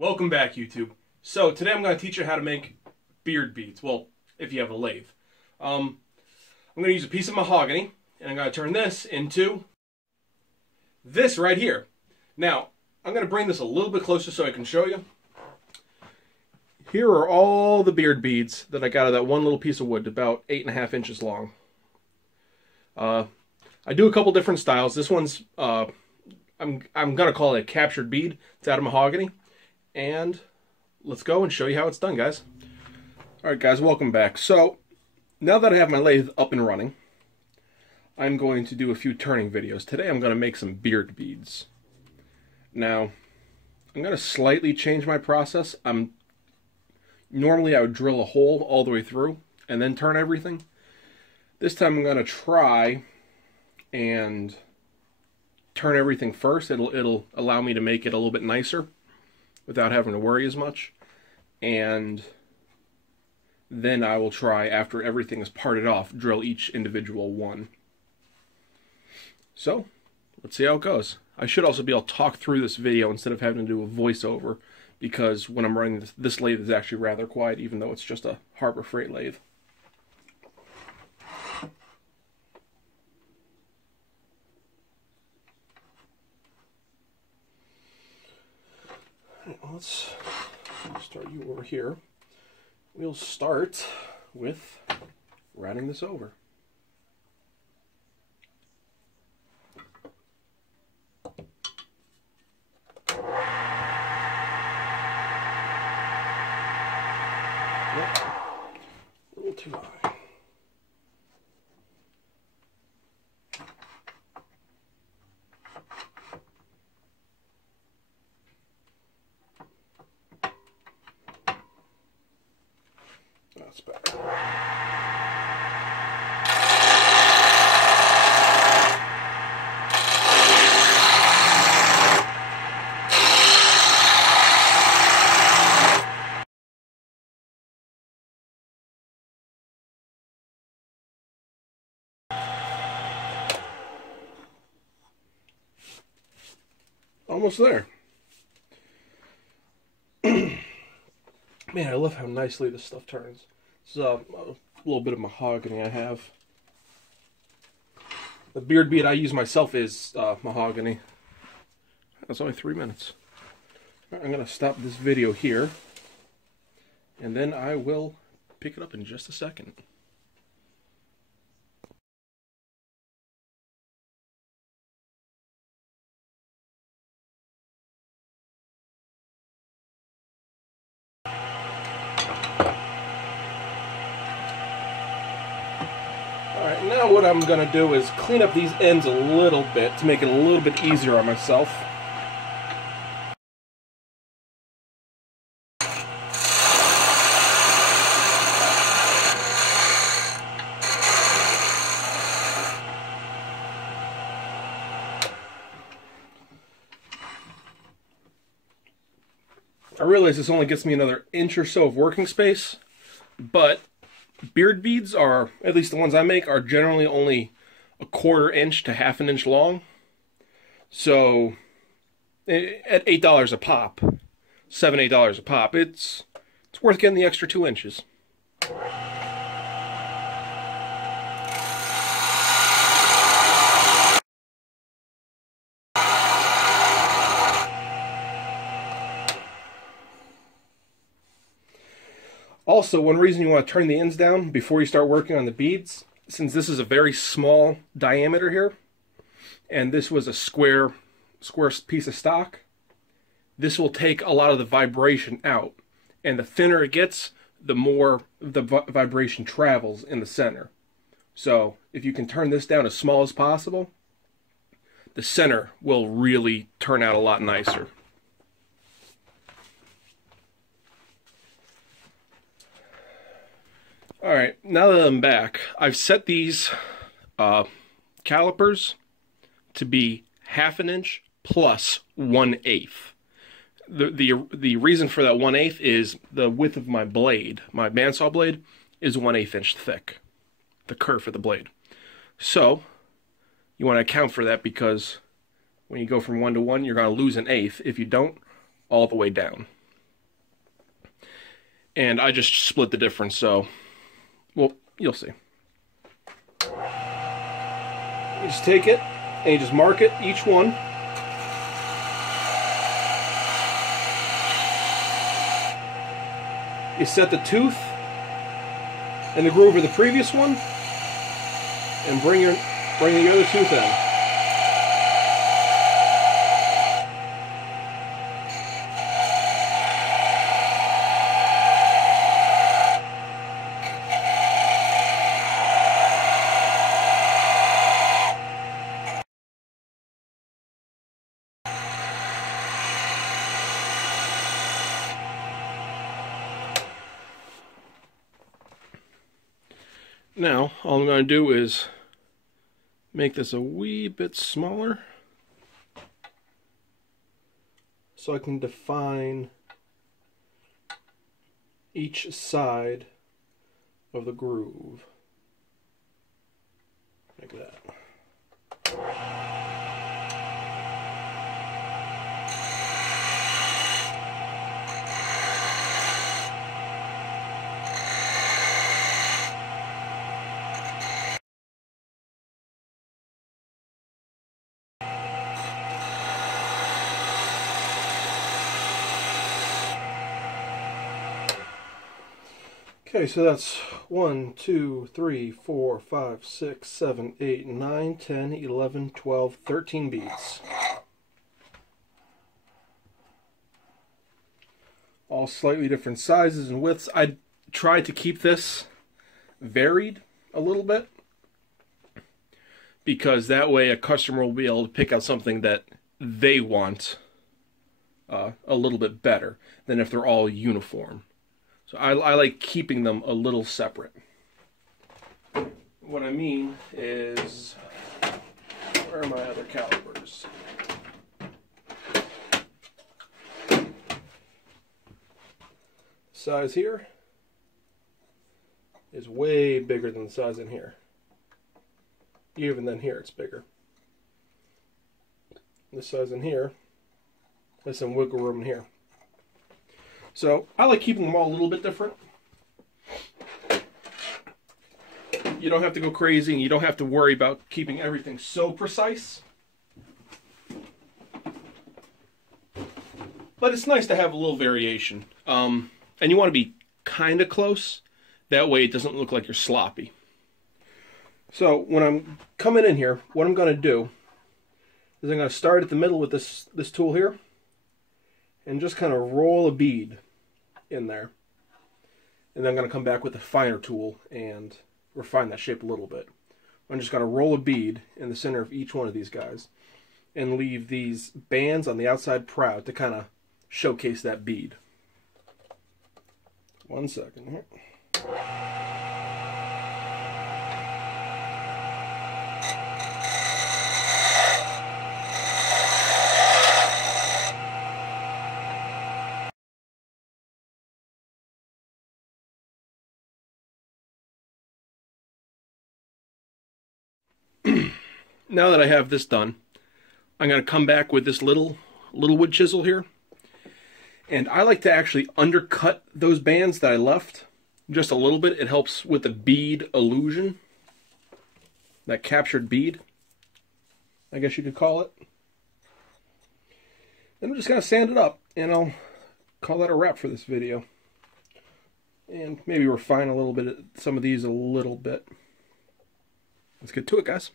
Welcome back, YouTube. So today I'm going to teach you how to make beard beads. Well, if you have a lathe. I'm going to use a piece of mahogany, and I'm going to turn this into this right here. Now, I'm going to bring this a little bit closer so I can show you. Here are all the beard beads that I got out of that one little piece of wood, about 8.5 inches long. I do a couple different styles. This one's, I'm going to call it a captured bead. It's out of mahogany. And let's go and show you how it's done, guys. Alright guys, welcome back. So, now that I have my lathe up and running, I'm going to do a few turning videos. Today I'm going to make some beard beads. Now, I'm going to slightly change my process. Normally I would drill a hole all the way through and then turn everything. This time I'm going to try and turn everything first. It'll allow me to make it a little bit nicer without having to worry as much. And then I will try, after everything is parted off, drill each individual one. So, let's see how it goes. I should also be able to talk through this video instead of having to do a voiceover, because when I'm running this lathe is actually rather quiet, even though it's just a Harbor Freight lathe. Let's start you over here. We'll start with rounding this over. Yep. A little too high. That's better. Almost there. Man, I love how nicely this stuff turns. This is a little bit of mahogany I have. The beard bead I use myself is mahogany. That's only 3 minutes. Right, I'm going to stop this video here, and then I will pick it up in just a second. Alright, now what I'm going to do is clean up these ends a little bit to make it a little bit easier on myself. I realize this only gets me another inch or so of working space, but beard beads are, at least the ones I make, are generally only 1/4 inch to 1/2 inch long. So at $8 a pop, $7, $8 a pop, it's worth getting the extra 2 inches. Also, one reason you want to turn the ends down before you start working on the beads, since this is a very small diameter here, and this was a square piece of stock, this will take a lot of the vibration out. And the thinner it gets, the more the vibration travels in the center. So, if you can turn this down as small as possible, the center will really turn out a lot nicer. Alright, now that I'm back, I've set these calipers to be 1/2 inch plus 1/8. The reason for that 1/8 is the width of my blade. My bandsaw blade is 1/8 inch thick, the kerf of the blade. So, you want to account for that, because when you go from 1 to 1, you're going to lose 1/8. If you don't, all the way down. And I just split the difference, so, well, you'll see. You just take it, and you just mark it, each one. You set the tooth in the groove of the previous one, and bring the other tooth in. Now, all I'm going to do is make this a wee bit smaller so I can define each side of the groove, like that. Okay, so that's 1, 2, 3, 4, 5, 6, 7, 8, 9, 10, 11, 12, 13 beads. All slightly different sizes and widths. I tried to keep this varied a little bit, because that way a customer will be able to pick out something that they want a little bit better than if they're all uniform. So I like keeping them a little separate. What I mean is, where are my other calipers? Size here is way bigger than the size in here. Even than here, it's bigger. This size in here has some wiggle room in here. So I like keeping them all a little bit different. You don't have to go crazy, and you don't have to worry about keeping everything so precise. But it's nice to have a little variation. And you want to be kind of close. That way it doesn't look like you're sloppy. So when I'm coming in here, what I'm going to do is I'm going to start at the middle with this tool here, and just kind of roll a bead in there. And then I'm going to come back with a finer tool and refine that shape a little bit. I'm just going to roll a bead in the center of each one of these guys and leave these bands on the outside proud to kind of showcase that bead. 1 second here. Now that I have this done, I'm going to come back with this little wood chisel here. And I like to actually undercut those bands that I left just a little bit. It helps with the bead illusion. That captured bead, I guess you could call it. And I'm just going to sand it up, and I'll call that a wrap for this video. And maybe refine a little bit, some of these a little bit. Let's get to it, guys.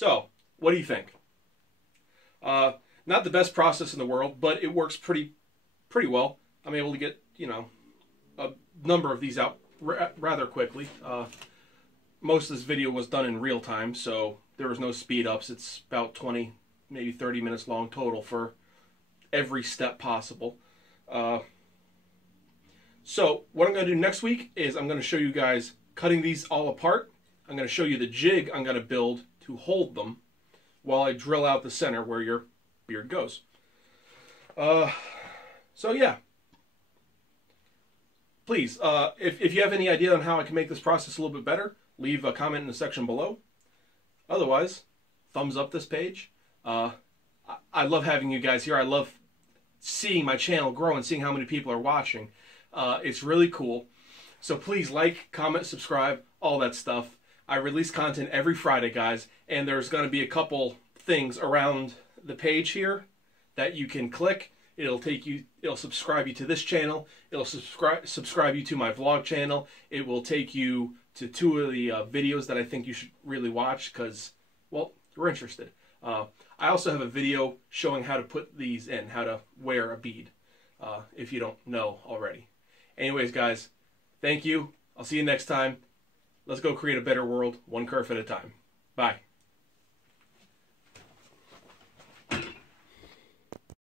So, what do you think? Not the best process in the world, but it works pretty well. I'm able to get, you know, a number of these out rather quickly. Most of this video was done in real time, so there was no speed ups. It's about 20, maybe 30 minutes long total for every step possible. So what I'm going to do next week is I'm going to show you guys cutting these all apart. I'm going to show you the jig I'm going to build to hold them while I drill out the center where your beard goes. So yeah. Please, if you have any idea on how I can make this process a little bit better, leave a comment in the section below. Otherwise, thumbs up this page. I love having you guys here. I love seeing my channel grow and seeing how many people are watching. It's really cool. So please like, comment, subscribe, all that stuff. I release content every Friday, guys, and there's going to be a couple things around the page here that you can click. It'll subscribe you to this channel. It'll subscribe you to my vlog channel. It will take you to 2 of the videos that I think you should really watch because, well, you're interested. I also have a video showing how to put these in, how to wear a bead, if you don't know already. Anyways, guys, thank you. I'll see you next time. Let's go create a better world, one kerf at a time. Bye.